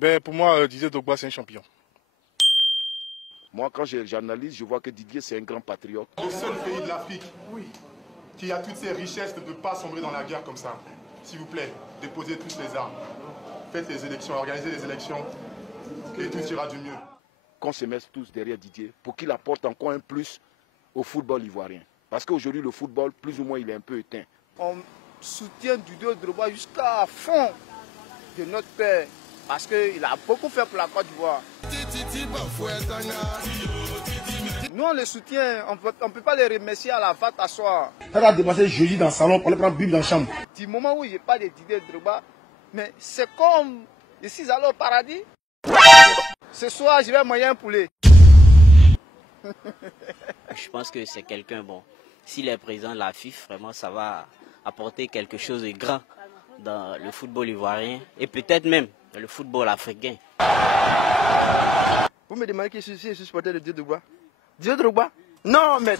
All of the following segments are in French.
Ben, pour moi, Didier Drogba, c'est un champion. Moi, quand j'analyse, je vois que Didier, c'est un grand patriote. Le seul pays de l'Afrique qui a toutes ces richesses de ne pas sombrer dans la guerre comme ça. S'il vous plaît, déposez toutes les armes. Faites les élections, organisez les élections et tout ira du mieux. Qu'on se mette tous derrière Didier pour qu'il apporte encore un plus au football ivoirien. Parce qu'aujourd'hui, le football, plus ou moins, il est un peu éteint. On soutient Didier Drogba jusqu'à fond de notre père. Parce qu'il a beaucoup fait pour la Côte d'Ivoire. Nous, on les soutient, on ne peut pas les remercier à la va t'asseoir. Ça va dépasser jeudi dans le salon pour aller prendre Bible dans la chambre. Du moment où il n'y a pas de Didier Drogba, mais c'est comme ici, allez au paradis. Ce soir, je vais manger un poulet. Je pense que c'est quelqu'un bon. S'il est président de la FIFA, vraiment, ça va apporter quelque chose de grand dans le football ivoirien et peut-être même dans le football africain. Vous me demandez qui je suis supporter de Didier Drogba? Didier Drogba? Non, mais...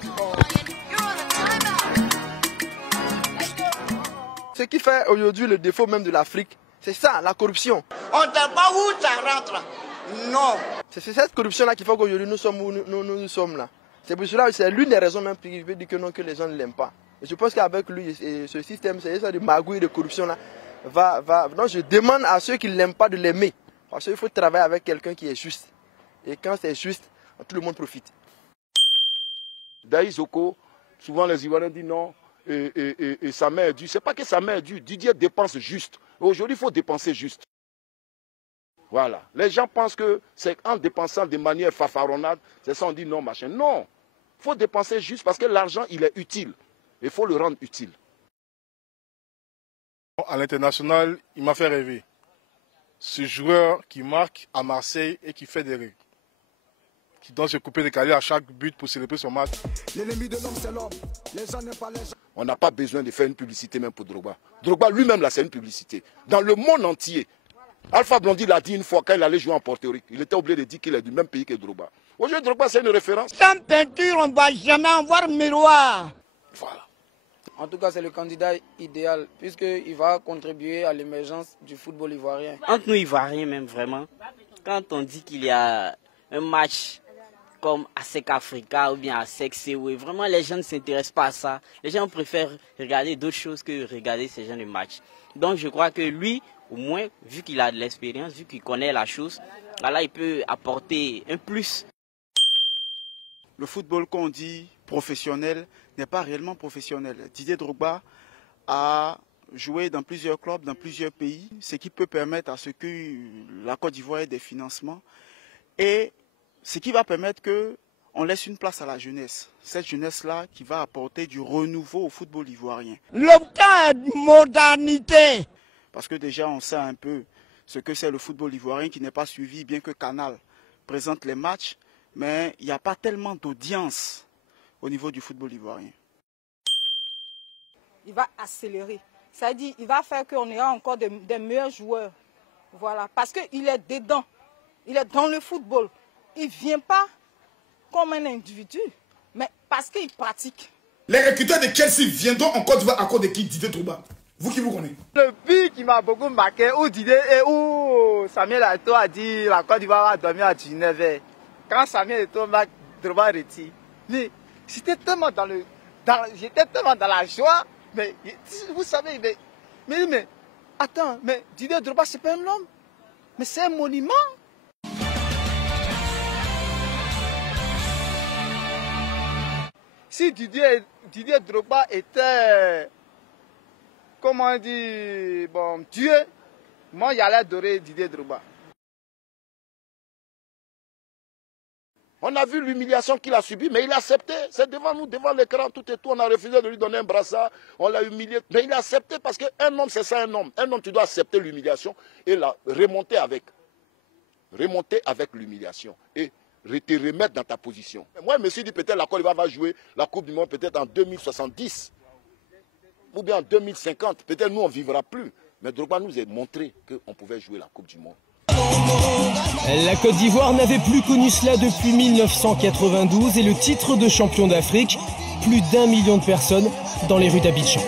Ce qui fait aujourd'hui le défaut même de l'Afrique, c'est ça, la corruption. On ne sait pas où ça rentre. Non. C'est cette corruption-là qui fait qu'aujourd'hui nous sommes où nous sommes là. C'est pour cela, c'est l'une des raisons même qui veut dire que non, que les gens ne l'aiment pas. Et je pense qu'avec lui, ce système, c'est ça de magouille, de corruption là, donc je demande à ceux qui ne l'aiment pas de l'aimer. Parce qu'il faut travailler avec quelqu'un qui est juste. Et quand c'est juste, tout le monde profite. Daï Zoko, souvent les Ivoiriens disent non, et sa main est due. Ce n'est pas que sa main est due, Didier dépense juste. Aujourd'hui, il faut dépenser juste. Voilà. Les gens pensent que c'est en dépensant de manière fanfaronnade, c'est ça on dit non, machin. Non, il faut dépenser juste parce que l'argent, il est utile. Il faut le rendre utile. À l'international, il m'a fait rêver. Ce joueur qui marque à Marseille et qui fait des règles, qui doit se couper des calés à chaque but pour célébrer son match. L'ennemi de l'homme, c'est l'homme. Les gens n'aiment pas les gens. On n'a pas besoin de faire une publicité même pour Drogba. Drogba lui-même, là, c'est une publicité. Dans le monde entier. Alpha Blondy l'a dit une fois quand il allait jouer en Porto Rico. Il était obligé de dire qu'il est du même pays que Drogba. Aujourd'hui, Drogba, c'est une référence. Sans peinture, on ne va jamais avoir miroir. Voilà. En tout cas, c'est le candidat idéal, puisqu'il va contribuer à l'émergence du football ivoirien. Entre nous Ivoiriens même, vraiment, quand on dit qu'il y a un match comme ASEC Africa ou bien ASEC COE, vraiment les gens ne s'intéressent pas à ça. Les gens préfèrent regarder d'autres choses que regarder ces genres de matchs. Donc je crois que lui, au moins, vu qu'il a de l'expérience, vu qu'il connaît la chose, là il peut apporter un plus. Le football qu'on dit professionnel n'est pas réellement professionnel. Didier Drogba a joué dans plusieurs clubs, dans plusieurs pays, ce qui peut permettre à ce que la Côte d'Ivoire ait des financements et ce qui va permettre qu'on laisse une place à la jeunesse. Cette jeunesse-là qui va apporter du renouveau au football ivoirien. Le cas de modernité. Parce que déjà on sait un peu ce que c'est le football ivoirien qui n'est pas suivi, bien que Canal présente les matchs, mais il n'y a pas tellement d'audience au niveau du football ivoirien. Il va accélérer. C'est-à-dire il va faire qu'on ait encore des meilleurs joueurs. Voilà, parce qu'il est dedans. Il est dans le football. Il ne vient pas comme un individu, mais parce qu'il pratique. Les recruteurs de Chelsea viendront en Côte d'Ivoire à cause de qui? Didier Drogba. Vous qui vous connaissez? Le but qui m'a beaucoup marqué, où Didier et où Samuel Eto'o a dit la Côte d'Ivoire va dormir à 19h. Quand Samuel Eto'o m'a Drogba retire. Mais j'étais tellement j'étais tellement dans la joie. Mais vous savez, mais attends, mais Didier Drogba c'est pas un homme, mais c'est un monument. Si Didier Drogba était, comment on dit, bon, Dieu, moi j'allais adorer Didier Drogba. On a vu l'humiliation qu'il a subie, mais il a accepté. C'est devant nous, devant l'écran, tout et tout. On a refusé de lui donner un brassard, on l'a humilié. Mais il a accepté parce qu'un homme, c'est ça un homme. Un homme, tu dois accepter l'humiliation et la remonter avec. Remonter avec l'humiliation et te remettre dans ta position. Moi, je me suis dit peut-être la Côte d'Ivoire va jouer la Coupe du Monde peut-être en 2070 ou bien en 2050. Peut-être nous, on ne vivra plus. Mais Drogba nous a montré qu'on pouvait jouer la Coupe du Monde. La Côte d'Ivoire n'avait plus connu cela depuis 1992 et le titre de champion d'Afrique, plus d'1 million de personnes dans les rues d'Abidjan.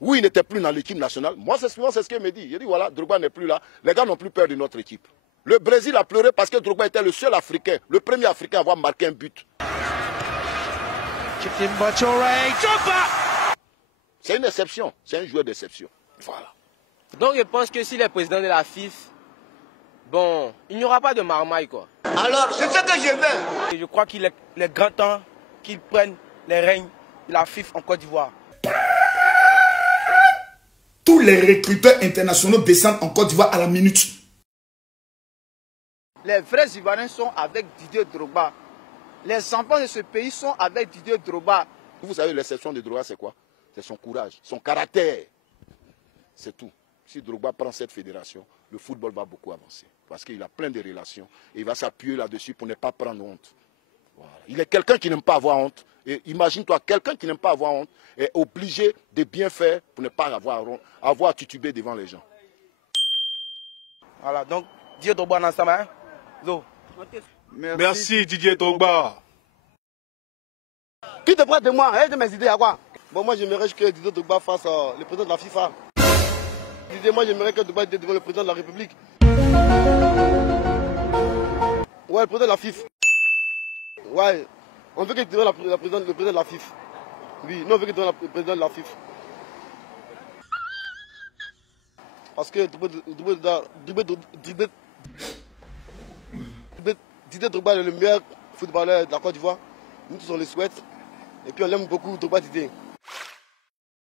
Oui, il n'était plus dans l'équipe nationale. Moi, c'est ce qu'il me dit. Il dit voilà, Drogba n'est plus là. Les gars n'ont plus peur de notre équipe. Le Brésil a pleuré parce que Drogba était le seul Africain, le premier Africain à avoir marqué un but. C'est une exception, c'est un joueur d'exception. Voilà. Donc je pense que si les présidents de la FIFA, bon, il n'y aura pas de marmaille quoi. Alors, c'est ce que je veux. Et je crois qu'il est grand temps qu'ils prennent les règnes de la FIFA en Côte d'Ivoire. Tous les recruteurs internationaux descendent en Côte d'Ivoire à la minute. Les vrais Ivoiriens sont avec Didier Drogba. Les enfants de ce pays sont avec Didier Drogba. Vous savez, l'exception de Drogba, c'est quoi? C'est son courage, son caractère. C'est tout. Si Drogba prend cette fédération, le football va beaucoup avancer. Parce qu'il a plein de relations et il va s'appuyer là-dessus pour ne pas prendre honte. Voilà. Il est quelqu'un qui n'aime pas avoir honte. Et imagine-toi, quelqu'un qui n'aime pas avoir honte est obligé de bien faire pour ne pas avoir titubé devant les gens. Voilà, donc Didier Drogba dans sa main. Merci Didier Drogba. Qui te prête de moi? De mes idées à quoi? Bon, moi j'aimerais que Didier Drogba fasse le président de la FIFA. Moi j'aimerais que Drogba était devant le président de la République. Ouais, le président de la FIFA. Ouais, on veut qu'il était devant le président de la FIFA. Oui, nous on veut qu'il était devant le président de la FIFA. Parce que Didier Drogba est le meilleur footballeur de la Côte d'Ivoire. Nous tous on le souhaite. Et puis on aime beaucoup Drogba Didier.